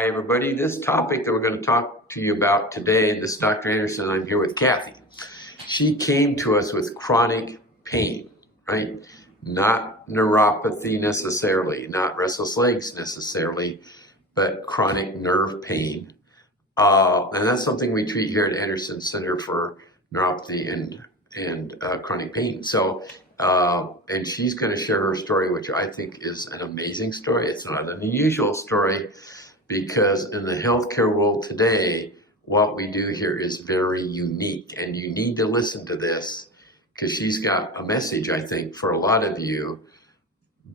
Hi, everybody. This topic that we're going to talk to you about today, this is Dr. Anderson. I'm here with Kathy. She came to us with chronic pain, right? Not neuropathy necessarily, not restless legs necessarily, but chronic nerve pain. And that's something we treat here at Anderson Center for Neuropathy and Chronic Pain. So, and she's going to share her story, which I think is an amazing story. It's not an unusual story because in the healthcare world today, what we do here is very unique, and you need to listen to this because she's got a message, I think, for a lot of you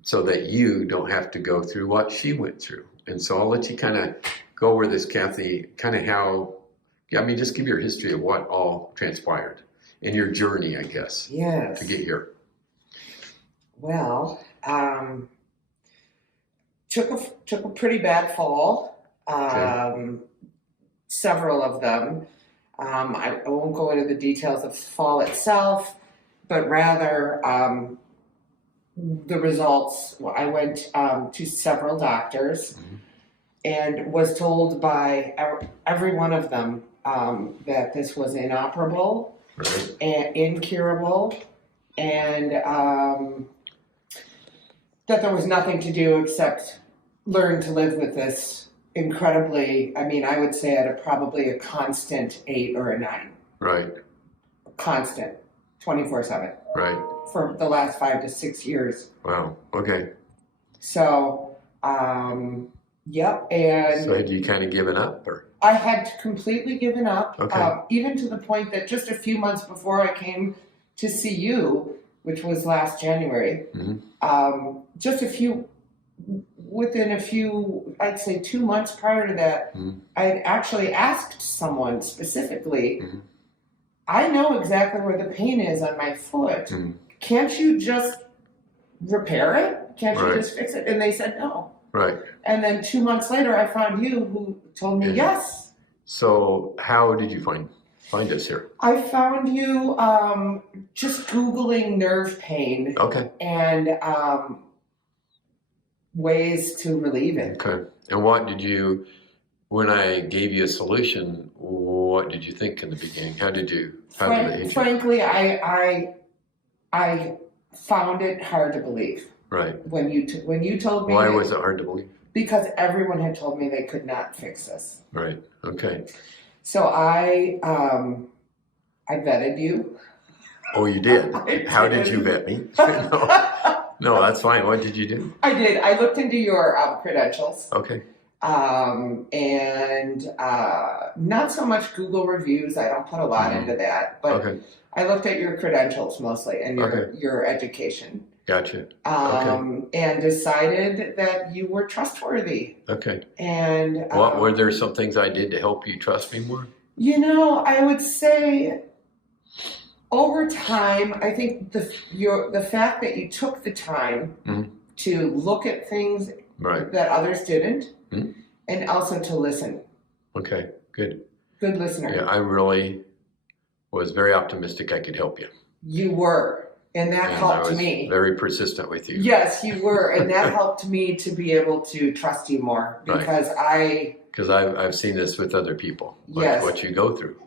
so that you don't have to go through what she went through. And so I'll let you kind of go over this, Kathy, kind of how, just give your history of what all transpired in your journey, I guess, Yes. to get here. Well, took a pretty bad fall. Several of them. I won't go into the details of the fall itself, but rather the results. Well, I went to several doctors and was told by every one of them that this was inoperable, Right. and incurable, and that there was nothing to do except learn to live with this incredibly, I would say at probably a constant 8 or a 9. Right. Constant, 24/7. Right. For the last 5 to 6 years. Wow. Okay. So, yep. And So had you kind of given up, or? I had completely given up, Okay. even to the point that just a few months before I came to see you, which was last January, within a few, I'd say 2 months prior to that, I had actually asked someone specifically, I know exactly where the pain is on my foot. Can't you just repair it? Can't you just fix it? And they said no. Right. And then 2 months later, I found you, who told me yes. So how did you find us here? I found you just Googling nerve pain. Okay. And ways to relieve it. Okay. And what did you, when I gave you a solution, what did you think in the beginning? How did it hit you? Frankly, I found it hard to believe. Right. When you told me. Why was it hard to believe? Because everyone had told me they could not fix this. Right. Okay. So I vetted you. Oh, you did? How did you vet me? No, that's fine. What did you do? I did. I looked into your credentials. Okay. And not so much Google reviews. I don't put a lot into that. But I looked at your credentials mostly and your education. Gotcha. And decided that you were trustworthy. Okay. And what were there some things I did to help you trust me more? I would say over time, I think the fact that you took the time to look at things that others didn't, and also to listen. Okay, good. Good listener. Yeah, I really was very optimistic I could help you. You were, and that helped me. Very persistent with you. Yes, you were, and that helped me to be able to trust you more because I've seen this with other people. What you go through.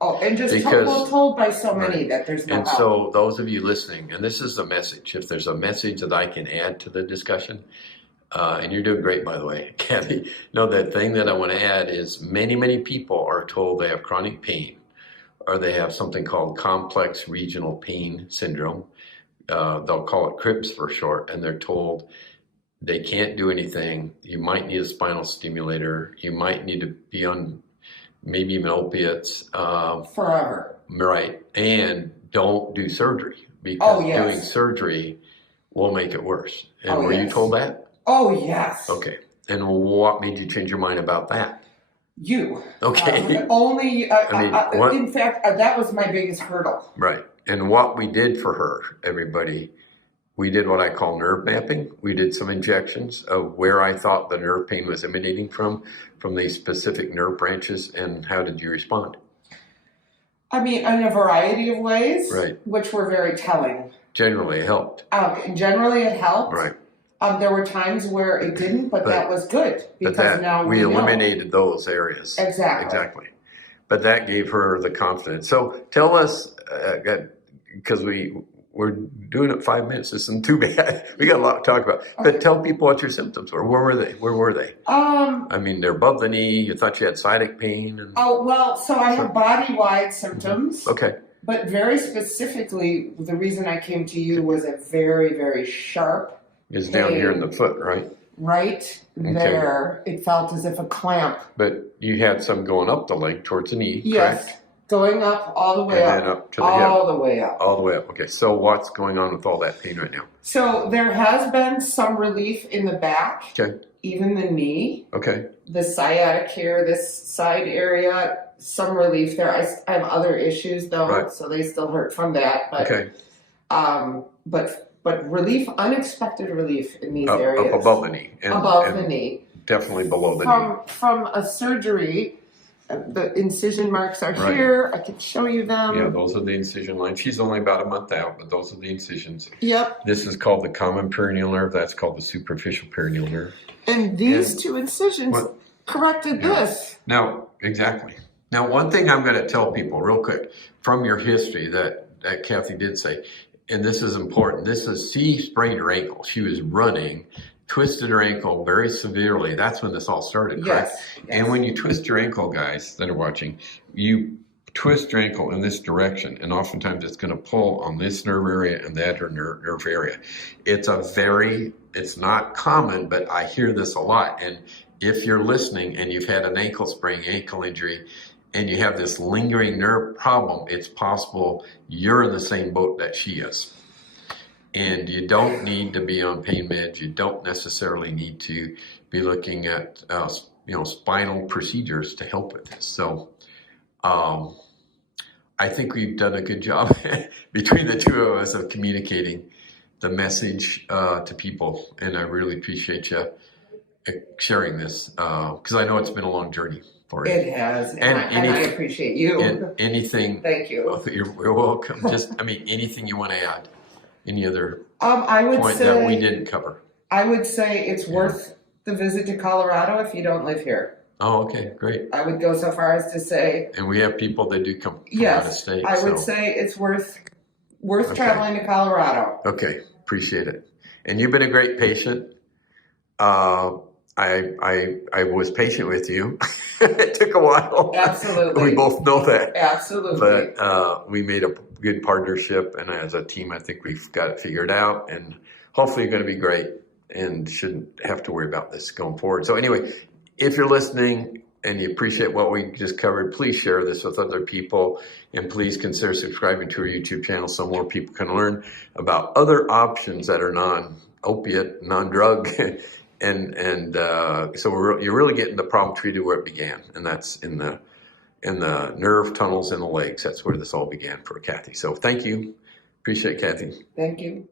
Oh, and just told by so many that there's no help. And so those of you listening, and this is the message, if there's a message that I can add to the discussion, and you're doing great, by the way, Kathy. No, the thing that I want to add is many people are told they have chronic pain, or they have something called complex regional pain syndrome. They'll call it CRPS for short, and they're told they can't do anything. You might need a spinal stimulator. You might need to be on maybe even opiates. Forever. Right. And don't do surgery because doing surgery will make it worse. And were you told that? Oh, yes. Okay. And what made you change your mind about that? You. Okay. In fact, that was my biggest hurdle. Right. And what we did for her, everybody, we did what I call nerve mapping. We did some injections of where I thought the nerve pain was emanating from these specific nerve branches. And how did you respond? In a variety of ways, right, which were very telling. Generally, it helped. Generally, it helped. Right. There were times where it didn't, but that was good But because now we know. eliminated those areas. Exactly. Exactly. But that gave her the confidence. So tell us, because we're doing it 5 minutes. This isn't too bad. We got a lot to talk about. But tell people what your symptoms were. Where were they? Where were they? I mean, they're above the knee. You thought you had sciatic pain. And... Oh, well, so I have body-wide symptoms. Okay. But very specifically, the reason I came to you was a very, very sharp It's down here in the foot, right? Right there. It felt as if a clamp. But you had some going up the leg towards the knee, yes, correct? Going up all the way And up. then up to the hip. All the way up. All the way up. Okay, so what's going on with all that pain right now? So there has been some relief in the back. Okay. Even the knee. Okay. The sciatic here, this side area, some relief there. I have other issues though, right. So they still hurt from that. But, okay. But relief, unexpected relief in these areas. Up above the knee. Above the knee. Definitely below the knee. From a surgery, the incision marks are right. here. I can show you them. Yeah, those are the incision lines. She's only about a month out, but those are the incisions. Yep. This is called the common perineal nerve. That's called the superficial perineal nerve. And these two incisions corrected this. Now, exactly. Now, one thing I'm going to tell people real quick from your history that Kathy did say, and this is important. She sprained her ankle. She was running, twisted her ankle very severely. That's when this all started, correct? Yes. And when you twist your ankle, guys that are watching, you twist your ankle in this direction, and oftentimes it's going to pull on this nerve area and that nerve area. It's not common, but I hear this a lot. And if you're listening and you've had an ankle sprain, ankle injury, and you have this lingering nerve problem, it's possible you're in the same boat that she is. And you don't need to be on pain meds. You don't necessarily need to be looking at spinal procedures to help with this. So I think we've done a good job between the two of us of communicating the message to people. And I really appreciate you sharing this because I know it's been a long journey. It has, and I appreciate you. And anything? Thank you. You're welcome. Anything you want to add? Any other I would point say, that we didn't cover? I would say it's worth the visit to Colorado if you don't live here. Oh, okay, great. I would go so far as to say. And we have people that do come from yes, out of state. I would say it's worth traveling to Colorado. Okay, appreciate it. And you've been a great patient. I was patient with you. It took a while. Absolutely. We both know that. Absolutely. But we made a good partnership, and as a team, I think we've got it figured out. And hopefully, you're going to be great, and shouldn't have to worry about this going forward. So anyway, if you're listening and you appreciate what we just covered, please share this with other people, and please consider subscribing to our YouTube channel so more people can learn about other options that are non-opiate, non-drug. And so you're really getting the problem treated where it began, and that's in the nerve tunnels in the legs. That's where this all began for Kathy. So thank you. Appreciate it, Kathy. Thank you.